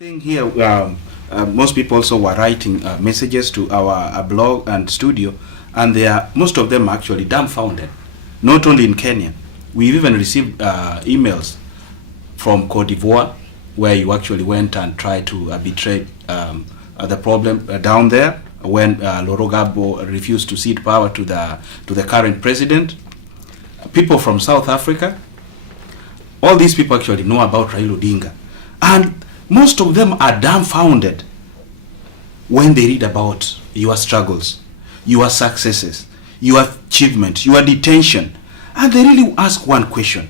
thing here, most people also were writing messages to our blog and studio, and most of them are actually dumbfounded. Not only in Kenya, we've even received emails from Cote d'Ivoire, where you actually went and tried to arbitrate the problem down there when Loro Gbagbo refused to cede power to the current president. People from South Africa, all these people actually know about Raila Odinga, and most of them are dumbfounded when they read about your struggles, your successes, your achievements, your detention, and they really ask one question: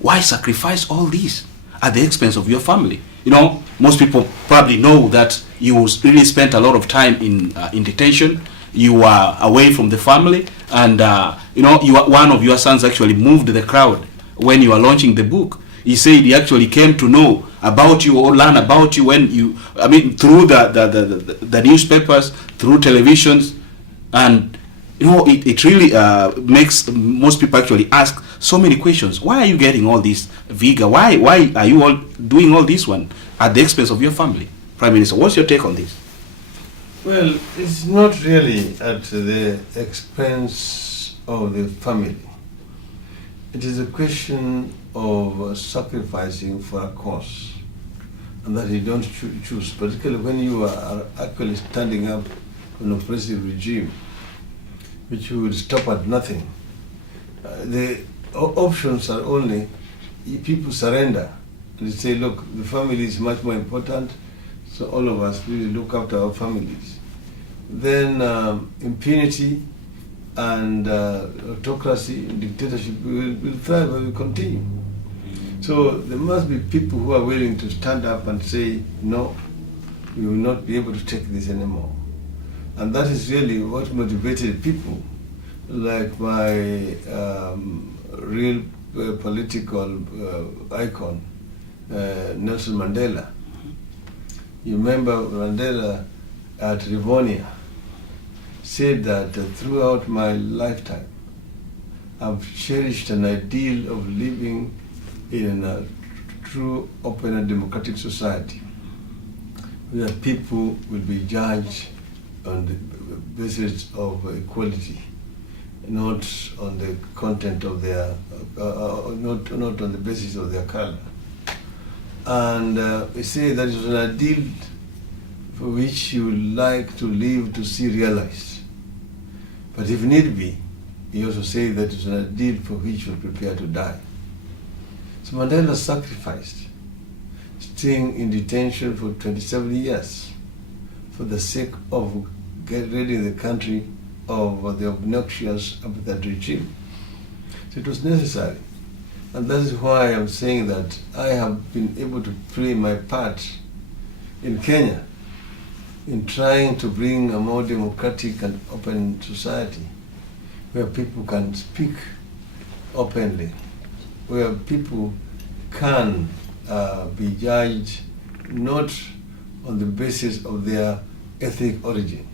why sacrifice all these at the expense of your family? You know, most people probably know that you really spent a lot of time in detention. You were away from the family, and one of your sons actually moved the crowd when you were launching the book. He said he actually came to know about you or learn about you through the newspapers, through televisions, and it really makes most people actually ask so many questions. Why are you getting all this vigor? Why are you all doing all this one at the expense of your family? Prime Minister, what's your take on this? Well, it's not really at the expense of the family. It is a question of sacrificing for a cause, and that you don't choose, particularly when you are actually standing up an oppressive regime, which you would stop at nothing. The options are only people surrender and say, look, the family is much more important, so all of us really look after our families. Then impunity and autocracy, dictatorship will thrive and will continue. So there must be people who are willing to stand up and say, no, we will not be able to take this anymore. And that is really what motivated people like my real political icon, Nelson Mandela. You remember Mandela at Rivonia said that throughout my lifetime, I've cherished an ideal of living in a true, open and democratic society where people will be judged on the basis of equality, not on the content of their, not on the basis of their color. And we say that is an ideal for which you would like to live to see realized. But if need be, he also say that it's an ideal for which you are prepared to die. So Mandela sacrificed staying in detention for 27 years for the sake of ridding the country of the obnoxious apartheid regime. So it was necessary. And that is why I'm saying that I have been able to play my part in Kenya in trying to bring a more democratic and open society where people can speak openly, where people can be judged not on the basis of their ethnic origin,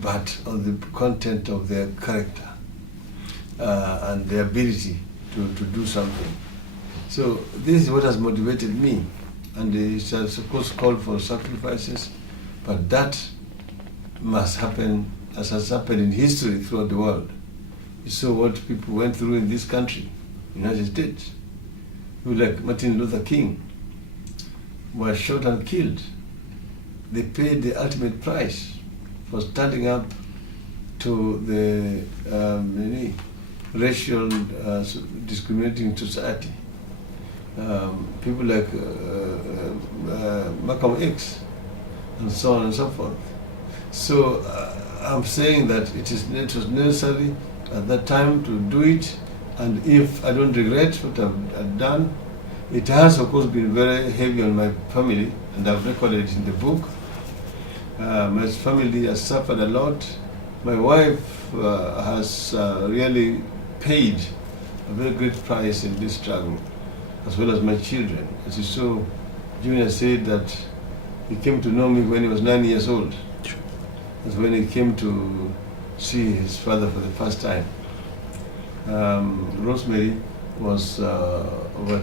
but on the content of their character and their ability to do something. So this is what has motivated me, and it's of course called for sacrifices, but that must happen as has happened in history throughout the world. You saw what people went through in this country, United States. People like Martin Luther King were shot and killed. They paid the ultimate price for standing up to the racial discriminating society. People like Malcolm X, and so on and so forth. So I'm saying that it was necessary at that time to do it, and if I don't regret what I've done, it has of course been very heavy on my family, and I've recorded it in the book. My family has suffered a lot. My wife has really paid a very great price in this struggle, as well as my children. As you saw, Junior said that he came to know me when he was 9 years old. That's when he came to see his father for the first time. Rosemary was over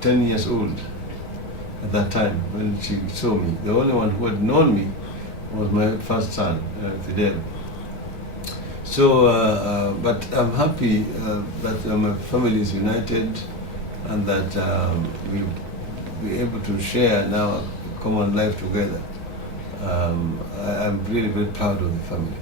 10 years old at that time when she saw me. The only one who had known me was my first son, Fidel. So, but I'm happy that my family is united and that we'll be able to share now a common life together. I'm really very proud of the family.